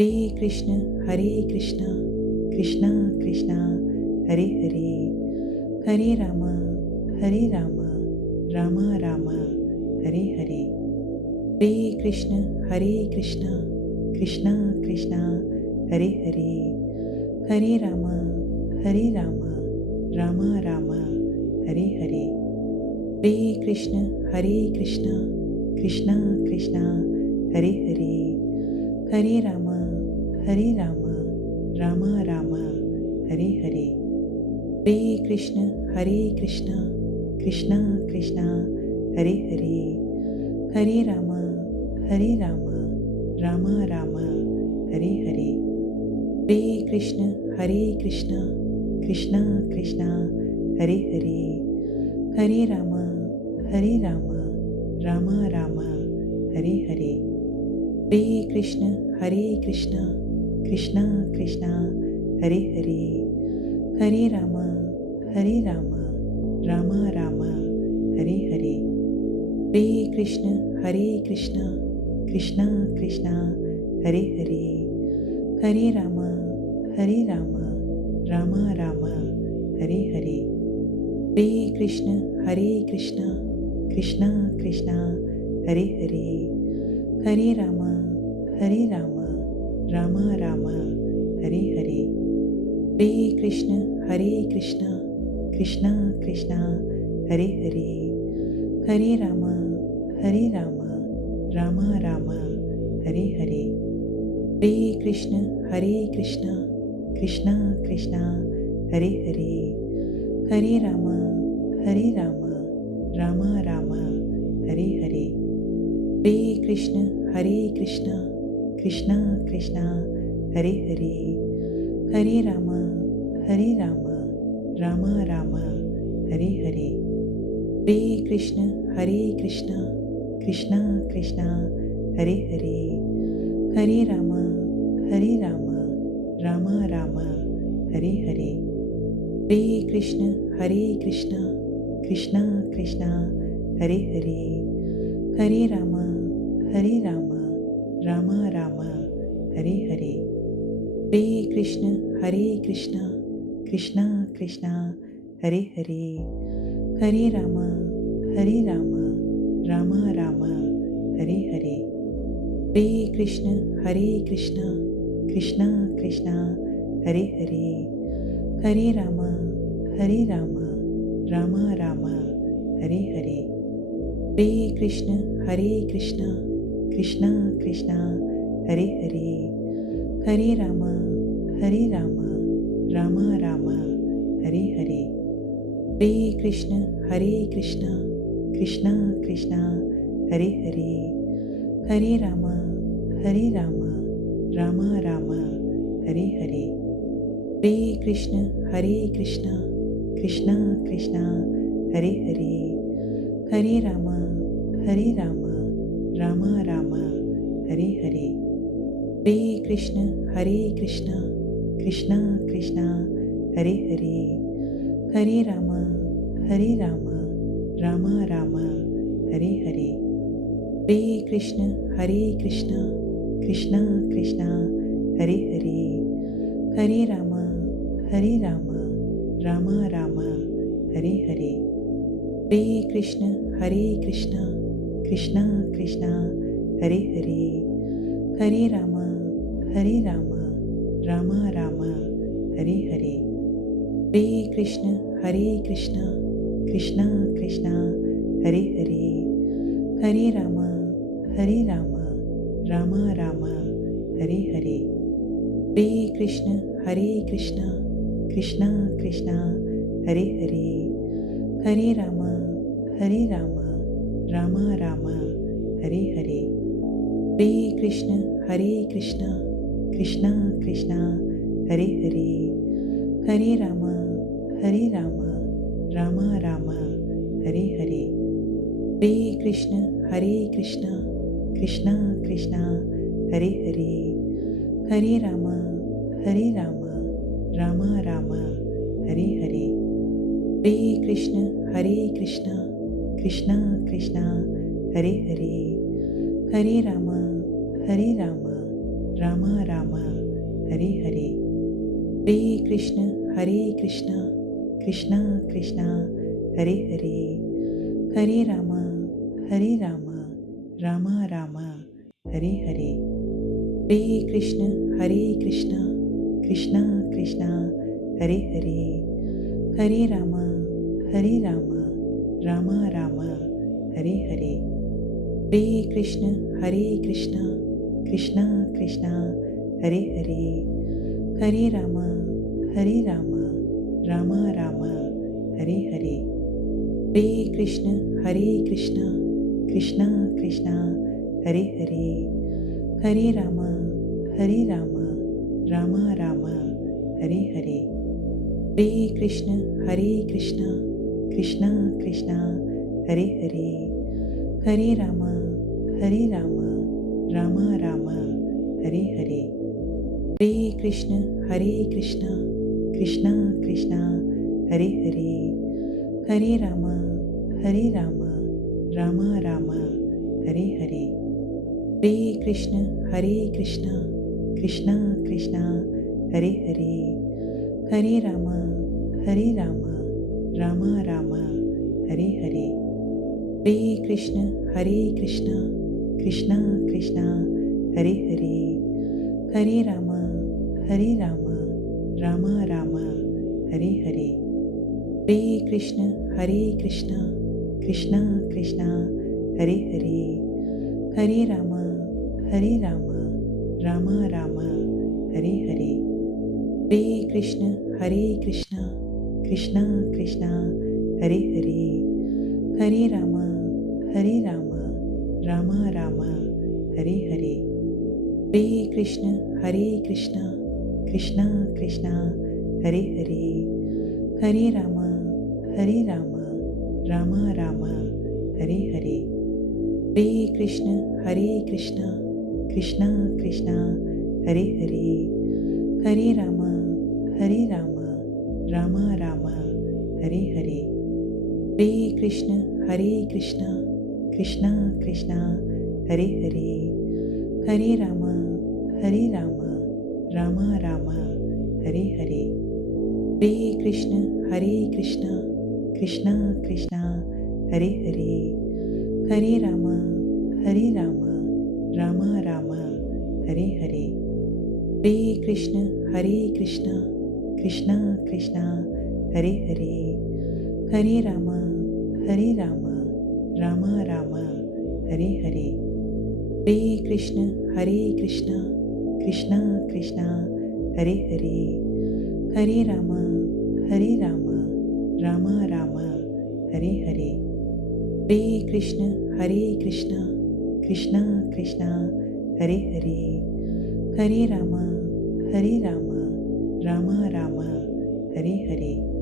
Hare Krishna Krishna Krishna Hare Hare, Hare Ram Ram Ram Hare Hare. Hare Krishna Krishna Krishna Hare Hare, Hare Ram Ram Ram Hare Hare. Hare Krishna Krishna Krishna Hare Hare, Hare Ram Ram Ram Hare Hare. Hare Krishna Krishna Krishna Hare Hare, Hare Ram Ram Ram Hare Hare. Hare Krishna Krishna Krishna Hare Hare, Hare Ram Ram Ram Hare Hare. Hare Krishna Krishna Krishna Hare Hare, Hare Ram Ram Ram Hare Hare. Hare Krishna Krishna Krishna Hare Hare, Hare Ram Ram Ram Hare Hare. Hare Krishna Krishna Krishna Hare Hare, Hare Ram Ram Ram Hare Hare. Hare Krishna Krishna Krishna Hare Hare, Hare Ram Ram Ram Hare Hare. Hare Krishna Krishna Krishna Hare Hare, Hare Ram Ram Ram Hare Hare. Hare Krishna Krishna Krishna Hare Hare, Hare Ram Ram Ram Hare Hare. Hare Krishna Krishna Krishna Hare Hare, Hare Ram Ram Ram Hare Hare. Hare Krishna Krishna Krishna Hare Hare, Hare Ram Ram Ram Hare Hare. Hare Krishna Krishna Krishna Hare Hare, Hare Ram Ram Ram Hare Hare. Hare Krishna Krishna Krishna Hare Hare, Hare Ram Ram Ram Hare Hare. Hare Krishna Krishna Krishna Hare Hare, Hare Ram Ram Ram Hare Hare. Hare Krishna Krishna Krishna Hare Hare, Hare Ram Ram Ram Hare Hare. Hare Krishna Krishna Krishna Hare Hare, Hare Ram Ram Ram Hare Hare. Hare Krishna Krishna Krishna Hare Hare, Hare Ram Ram Ram Hare Hare. Hare Krishna Krishna Krishna Hare Hare, Hare Ram Ram Ram Hare Hare. Hare Krishna Krishna Krishna Hare Hare, Hare Ram Ram Ram Hare Hare. Hare Krishna Krishna Krishna Hare Hare, Hare Ram Ram Ram Hare Hare. Hare Krishna Krishna Krishna Hare Hare, Hare Ram Ram Ram Hare Hare. Hare Krishna Krishna Krishna Hare Hare, Hare Ram Ram Ram Hare Hare. Hare Krishna Krishna Krishna Hare Hare, Hare Ram Ram Ram Hare Hare. Hare Krishna Krishna Krishna Hare Hare, Hare Ram Rama Rama Hare Hare, Hare Krishna Krishna Krishna Hare Hare, Hare Rama Rama Rama Hare Hare, Hare Krishna Krishna Krishna Hare Hare, Hare Rama Rama Rama Hare Hare, Hare Krishna Krishna Krishna Hare Hare, Hare Rama Rama Rama Hare Hare, Hare Krishna Krishna Krishna Hare Hare, Hare Rama Rama Rama Hare Hare, Hare Krishna Krishna Krishna Hare Hare, Hare Rama Rama Rama Hare Hare, Hare Krishna Krishna Krishna Hare Hare, Hare Rama Rama Rama Hare Hare, Hare Krishna Krishna Krishna Hare Hare, Hare Rama Rama Rama Hare Hare, Hare Krishna Krishna Krishna Hare Hare, Hare Rama Rama Rama Hare Hare, Hare Krishna Krishna Krishna Hare Hare, Hare Rama Rama Rama Hare Hare, Hare Krishna Krishna Krishna Hare Hare, Hare Rama Rama Rama Hare Hare, Hare Krishna Krishna Krishna Hare Hare, Hare Rama Rama Rama Hare Hare, Hare Krishna Krishna Krishna Hare Hare, Hare Rama Rama Rama Hare Hare, Hare Krishna Krishna Krishna Hare Hare, Hare Rama Rama Rama Hare Hare, Hare Krishna Krishna Krishna Hare Hare, Hare Rama Rama Rama Hare Hare, Hare Krishna Krishna Krishna Hare Hare, Hare Rama Rama Rama Hare Hare, Hare Krishna Krishna Krishna Hare Hare, Hare Rama Rama Rama Hare Hare, Hare Krishna Krishna Krishna Hare Hare, Hare Rama Rama Rama Hare Hare,